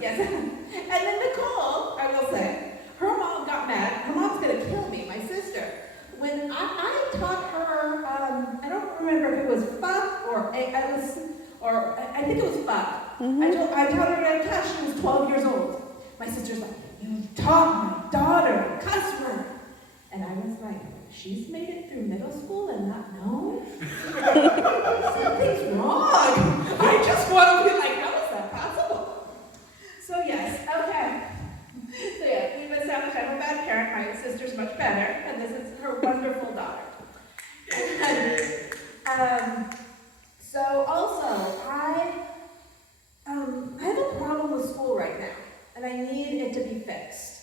Yes. And then Nicole, I will say, her mom got mad. Her mom's going to kill me, my sister. When I taught her, I don't remember if it was fuck or I think it was fuck. Mm-hmm. I taught her at a class. She was 12 years old. My sister's like, you taught my daughter a cuss word. And I was like, she's made it through middle school and not known? Something's wrong. I just want to be like, how is that possible? So yes, okay. So yeah, we've established I'm a bad parent. My sister's much better, and this is her wonderful daughter. So also, I have a problem with school right now, and I need it to be fixed.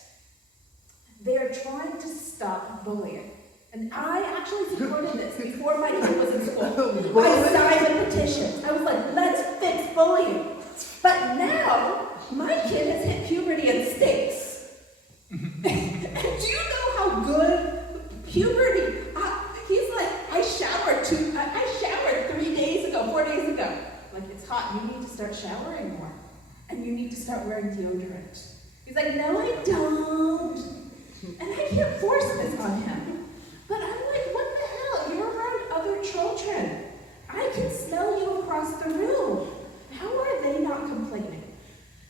They are trying to stop bullying. And I actually supported this before my kid was in school. I signed a petition. I was like, let's fix bullying. But now, my kid has hit puberty and stinks. And do you know how good puberty, he's like, I showered 4 days ago. Like, it's hot, you need to start showering more. And you need to start wearing deodorant. He's like, no I don't. And I can't force this on him. But I'm like, what the hell? You're around other children. I can smell you across the room. How are they not complaining?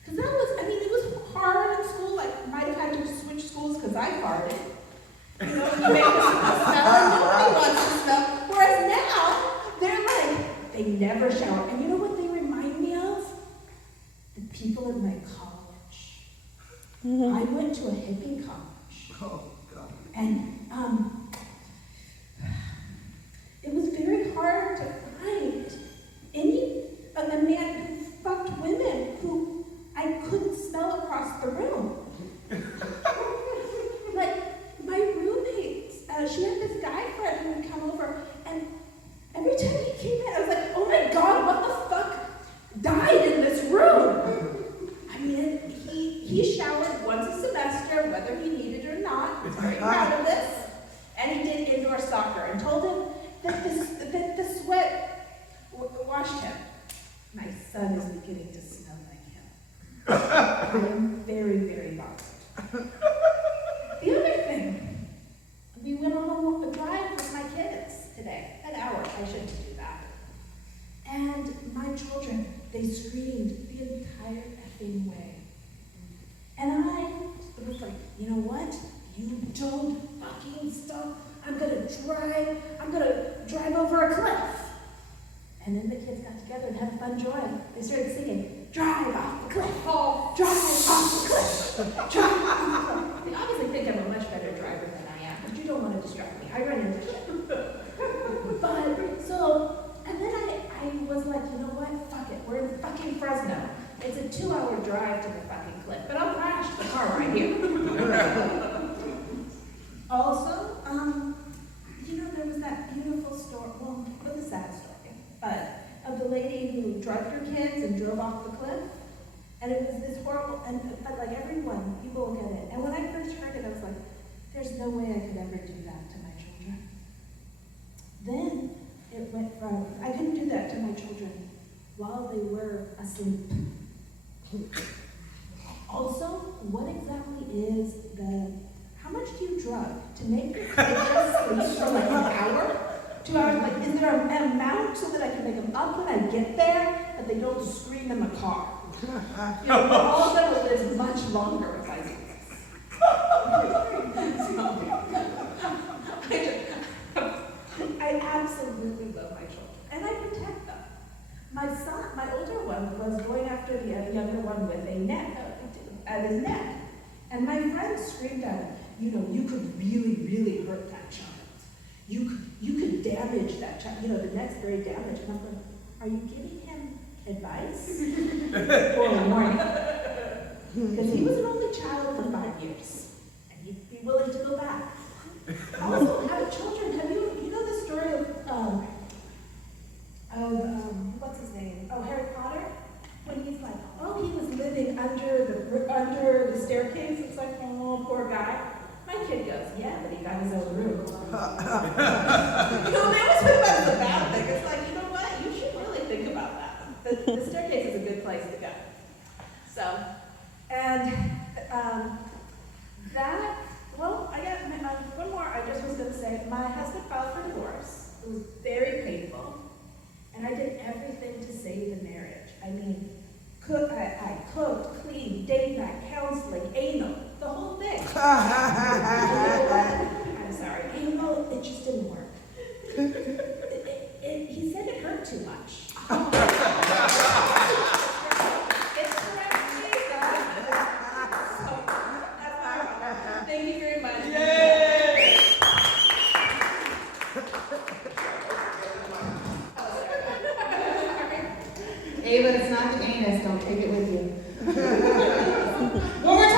Because it was hard in school. Like, might have had to switch schools because I farted. You know, you make us smell and nobody wants to smell. Whereas now, they're like, they never shower. And you know what they remind me of? The people in my college. Mm-hmm. I went to a hippie college. Oh, God. And, it was very hard to find a man who fucked women who I couldn't smell across the room. Like, my roommate, she had this guy friend who would come over, and every time he came in, I was like, oh my God, what the fuck died in this room? I mean, he showered once a semester, whether he needed it or not. I was very proud of this. And he did indoor soccer and told him that the sweat washed him. My son is beginning to smell like him. I am very, very bothered. The other thing, we went on a drive with my kids today, an hour, I shouldn't do that. And my children, they screamed the entire effing way. And I was like, you know what? You don't fucking stop. I'm gonna drive over a cliff. And then the kids got together and had a fun drive. They started singing, drive off the cliff, oh, drive off the cliff, drive off the cliff. They obviously think I'm a much better driver than I am, but you don't want to distract me. I run into shit. And then I was like, you know what, fuck it, we're in fucking Fresno. It's a 2-hour drive to the fucking cliff, but I'll crash the car right here. Also, there was that beautiful story, well, it was a sad story, but of the lady who drugged her kids and drove off the cliff. And it was this horrible, and like everyone, people look at it. And when I first heard it, I was like, there's no way I could ever do that to my children. Then it went from, I couldn't do that to my children while they were asleep. Also, what exactly is how much do you drug to make your kids just sleep for like an hour? 2 hours, like, is there an amount so that I can make them up when I get there, but they don't scream in the car? We're all going to live much longer if I do this. I absolutely love my children, and I protect them. My son, my older one, was going after the younger one with a net at his neck, and my friend screamed at him, you could really, really hurt that child. You could damage that child. The net's very damaged. And I'm like, are you giving him advice or a warning? Because he was an only child for 5 years, and he'd be willing to go back. Also, have children. Have you know the story of what's his name? Oh, Harry Potter. When he's like, he was living under the staircase. It's like, oh, poor guy. My kid goes, yeah, but he got his own room. They always think about it as a bad thing. It's like, you know what? You should really think about that. The staircase is a good place to go. I'm sorry. Well, it just didn't work. He said it hurt too much. It's correct, Jesus. So, that's my problem. Thank you very much. Ava, it's not the anus, don't take it with you. One more